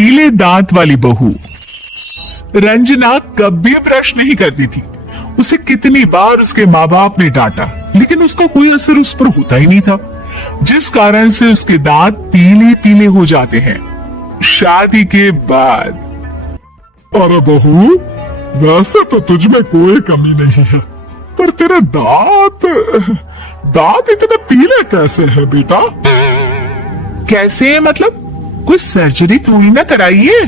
पीले दांत वाली बहू। रंजना कभी ब्रश नहीं करती थी। उसे कितनी बार उसके माँ बाप ने डांटा, लेकिन उसका कोई असर उस पर होता ही नहीं था, जिस कारण से उसके दांत पीले पीले हो जाते हैं। शादी के बाद। अरे बहू, वैसे तो तुझ में कोई कमी नहीं है, पर तेरे दांत इतने पीले कैसे हैं बेटा? कैसे मतलब? कोई सर्जरी थोड़ी ना कराइए।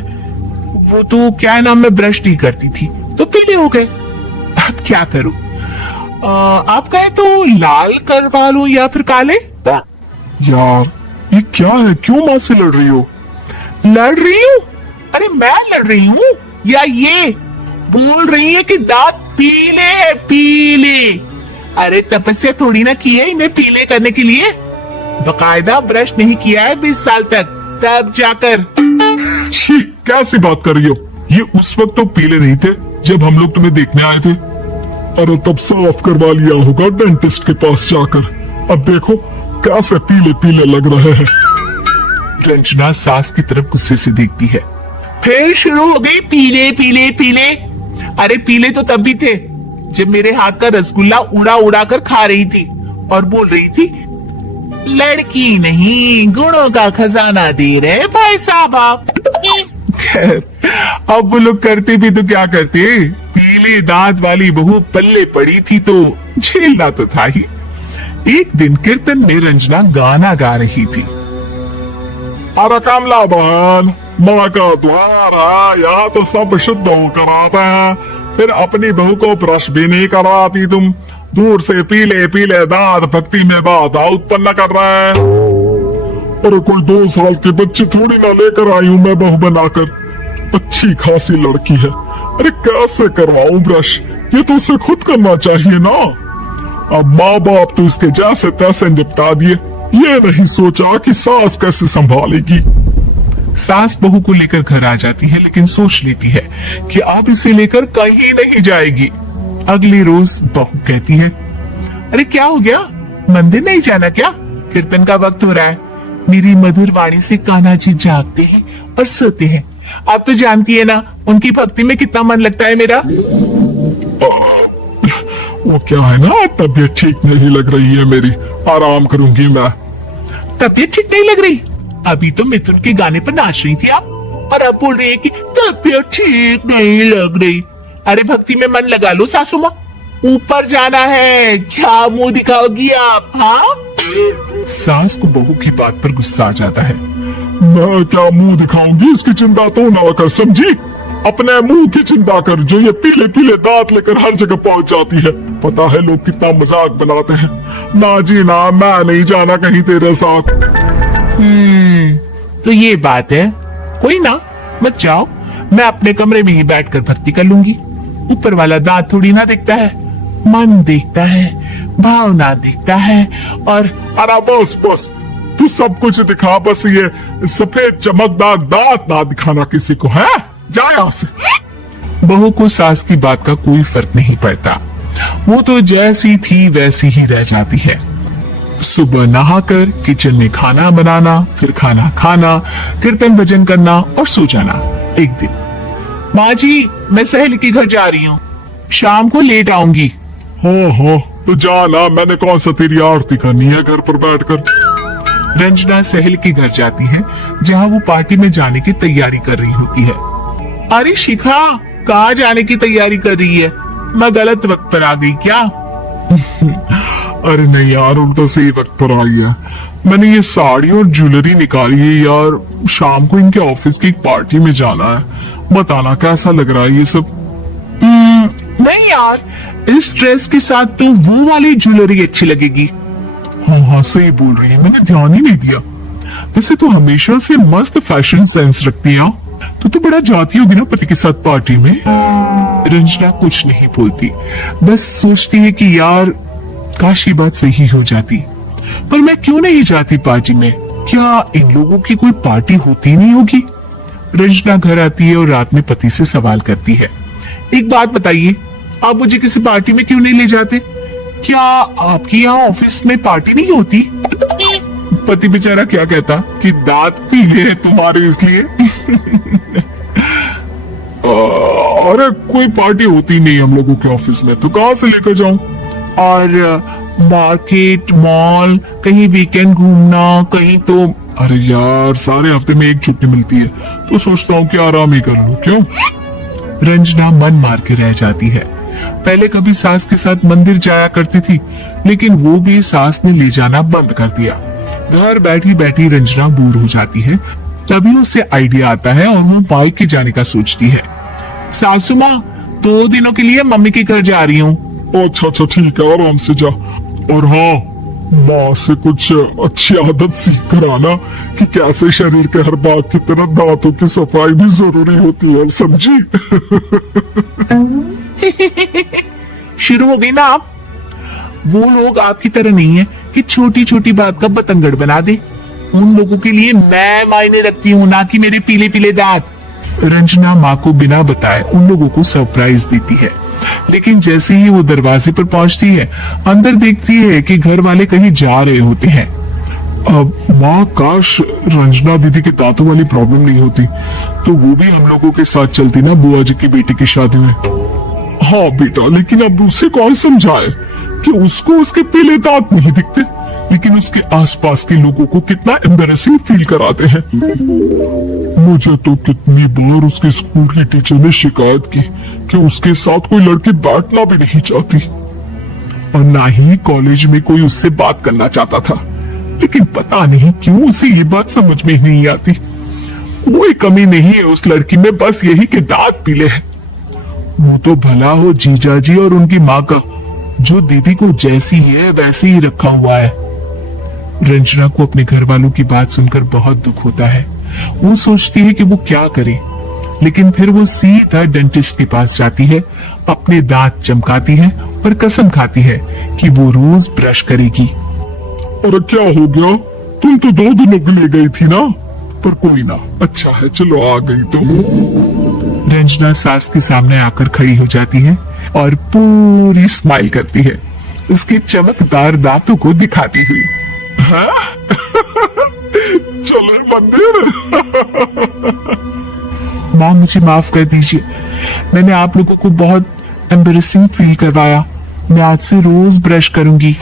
वो तो क्या नाम, में ब्रश नहीं करती थी तो पीले हो गए। अब क्या करूं? आप कहे तो लाल करवा लूं या फिर काले? यार ये क्या है, क्यों माँ से लड़ रही हो? लड़ रही हूँ? अरे मैं लड़ रही हूँ या ये बोल रही है कि दांत पीले है, पीले? अरे तपस्या थोड़ी ना की है इन्हें पीले करने के लिए। बकायदा ब्रश नहीं किया है 20 साल तक, तब जाकर। छी, कैसी बात कर रही हो? ये उस वक्त तो पीले नहीं थे जब हम लोग तुम्हें देखने आए थे। अरे तब साफ करवा लिया होगा डेंटिस्ट के पास जाकर। अब देखो कैसे पीले पीले लग रहे हैं। रंजना सास की तरफ गुस्से से देखती है। फिर शुरू हो गई पीले पीले पीले। अरे पीले तो तब भी थे जब मेरे हाथ का रसगुल्ला उड़ा उड़ा कर खा रही थी और बोल रही थी, लड़की नहीं गुणों का खजाना दे रहे भाई साहब आप। खैर, अब वो लोग करते भी तो क्या करते, पीले दांत वाली बहू पल्ले पड़ी थी तो झेलना तो था ही। एक दिन कीर्तन में रंजना गाना गा रही थी। अरे कमला बहन, माँ का द्वार है, यहाँ तो सब शुद्ध होकर आते हैं, फिर अपनी बहू को ब्रश भी नहीं कराती तुम। दूर से पीले पीले दांत भक्ति में बाधा उत्पन्न कर रहे हैं। अरे कोई 2 साल के बच्चे थोड़ी ना लेकर आई हूँ मैं बहू बनाकर। अच्छी खासी लड़की है, अरे कैसे करवाऊं ब्रश? ये तो उसे खुद करना चाहिए ना। अब माँ बाप तो इसके जैसे तैसे निपटा दिए, ये नहीं सोचा कि सास कैसे संभालेगी। सास बहू को लेकर घर आ जाती है, लेकिन सोच लेती है कि अब इसे लेकर कहीं नहीं जाएगी। अगली रोज बहू कहती है, अरे क्या हो गया, मंदिर नहीं जाना क्या? कीर्तन का वक्त हो रहा है। मेरी मधुर वाणी से कान्हा जी जागते हैं और सोते हैं। आप तो जानती है ना उनकी भक्ति में कितना मन लगता है मेरा। वो क्या है ना, तबीयत ठीक नहीं लग रही है मेरी, आराम करूंगी मैं। तबीयत ठीक नहीं लग रही? अभी तो मिथुन के गाने पर नाच रही थी आप, और अब बोल रही है कि तबीयत ठीक नहीं लग रही। अरे भक्ति में मन लगा लो सासू माँ, ऊपर जाना है, क्या मुंह दिखाओगी आप? हाँ, सास को बहू की बात पर गुस्सा आ जाता है। मैं क्या मुंह दिखाऊंगी, इसकी चिंता तो ना कर, समझी? अपने मुंह की चिंता कर, जो ये पीले पीले दांत लेकर हर जगह पहुंच जाती है। पता है लोग कितना मजाक बनाते हैं। ना जी ना, मैं नहीं जाना कहीं तेरे साथ। तो ये बात है। कोई ना, मत जाओ, मैं अपने कमरे में ही बैठकर भक्ति कर लूंगी। ऊपर वाला दांत थोड़ी ना देखता है, मन देखता है, भावना देखता है। और अरे बस बस, तू सब कुछ दिखा, बस ये सफेद चमकदार दांत ना दिखाना किसी को, है? जा यहाँ से। बहू को सास की बात का कोई फर्क नहीं पड़ता, वो तो जैसी थी वैसी ही रह जाती है। सुबह नहाकर किचन में खाना बनाना, फिर खाना खाना, कीर्तन भजन करना और सो जाना। एक दिन, माँ जी मैं सहेली के घर जा रही हूँ, शाम को लेट आऊंगी। हाँ, तो जाना, मैंने कौन सा तेरी आरती करनी है घर पर बैठकर। रंजना सहेली के घर जाती है, जहाँ वो पार्टी में जाने की तैयारी कर रही होती है। अरे शिखा, कहाँ जाने की तैयारी कर रही है? मैं गलत वक्त पर आ गई क्या? अरे नहीं यार, उल्टा सही वक्त पर आई है। मैंने ये साड़ी और ज्वेलरी निकाली है यार, शाम को इनके ऑफिस की एक पार्टी में जाना है। बताना कैसा लग रहा है ये सब? नहीं यार, इस ड्रेस के साथ तो वो वाली ज्वेलरी अच्छी लगेगी। हाँ, सही बोल रही है, मैंने ध्यान ही नहीं दिया। वैसे तो हमेशा से मस्त फैशन सेंस रखती है। तो बड़ा जाती होगी ना पति के साथ पार्टी में। रंजना कुछ नहीं बोलती, बस सोचती है कि यार काश ये बात सही हो जाती, पर मैं क्यों नहीं जाती पार्टी में? क्या इन लोगों की कोई पार्टी होती नहीं होगी? रंजना घर आती है और रात में पति से सवाल करती है, एक बात बताइए, आप मुझे किसी पार्टी में क्यों नहीं ले जाते? क्या आपके यहाँ ऑफिस में पार्टी नहीं होती? पति बेचारा क्या कहता कि दांत पीले हैं तुम्हारे इसलिए। अरे कोई पार्टी होती नहीं हम लोगों के ऑफिस में, तो कहाँ से लेकर जाऊं? और मार्केट, मॉल, कहीं वीकेंड घूमना, कहीं तो। अरे यार सारे हफ्ते में एक छुट्टी मिलती है, तो सोचता हूँ कि आराम ही कर लूं। क्यों? रंजना मन मार के रह जाती है। पहले कभी सास के साथ मंदिर जाया करती थी, लेकिन वो भी सास ने ले जाना बंद कर दिया। घर बैठी बैठी रंजना बोर हो जाती है। तभी उसे आइडिया आता है और वो बाइक के जाने का सोचती है। सासू माँ, 2 दिनों के लिए मम्मी के घर जा रही हूँ। अच्छा अच्छा ठीक है, आराम से जा। और हाँ, माँ से कुछ अच्छी आदत सीख कर आना कि कैसे शरीर के हर भाग की तरह दांतों की सफाई भी जरूरी होती है, समझी? शुरू हो गई ना आप। वो लोग आपकी तरह नहीं है कि छोटी छोटी बात का बतंगड़ बना दे। उन लोगों के लिए मैं मायने रखती हूँ, ना कि मेरे पीले पीले दांत। रंजना माँ को बिना बताए उन लोगों को सरप्राइज देती है, लेकिन जैसे ही वो दरवाजे पर पहुंचती है, अंदर देखती है कि घर वाले कहीं जा रहे होते हैं। अब माँ, काश रंजना दीदी के दांतों वाली प्रॉब्लम नहीं होती, तो वो भी हम लोगों के साथ चलती ना बुआ जी की बेटी की शादी में। हाँ बेटा, लेकिन अब उसे कौन समझाए कि उसको उसके पीले दांत नहीं दिखते, लेकिन उसके आसपास के लोगों को कितना एम्बैरेसिंग फील कराते हैं। मुझे तो कितनी बार उसके स्कूल की टीचर ने शिकायत की कि उसके साथ कोई लड़की बैठना भी नहीं चाहती, और ना ही कॉलेज में कोई उससे बात करना चाहता था। लेकिन पता नहीं क्यों उसे ये बात समझ में ही नहीं आती। कोई कमी नहीं है उस लड़की में, बस यही कि दांत पीले हैं। वो तो भला हो जीजा जी और उनकी माँ का, जो दीदी को जैसी है वैसे ही रखा हुआ है। रंजना को अपने घर वालों की बात सुनकर बहुत दुख होता है। वो सोचती है कि वो क्या करे, लेकिन फिर वो सीधा डेंटिस्ट के पास जाती है, अपने दांत चमकाती है और कसम खाती है कि वो रोज ब्रश करेगी। अरे क्या हो गया? तुम तो 2 दिनों के लिए गई थी ना, पर कोई ना, अच्छा है, चलो आ गई तो। रंजना सास के सामने आकर खड़ी हो जाती है और पूरी स्माइल करती है, उसके चमकदार दांतों को दिखाती हुई। हाँ? चले मंदिर। माँ, मुझे माफ कर दीजिए, मैंने आप लोगों को बहुत एम्बैरेसिंग फील करवाया। मैं आज से रोज ब्रश करूंगी।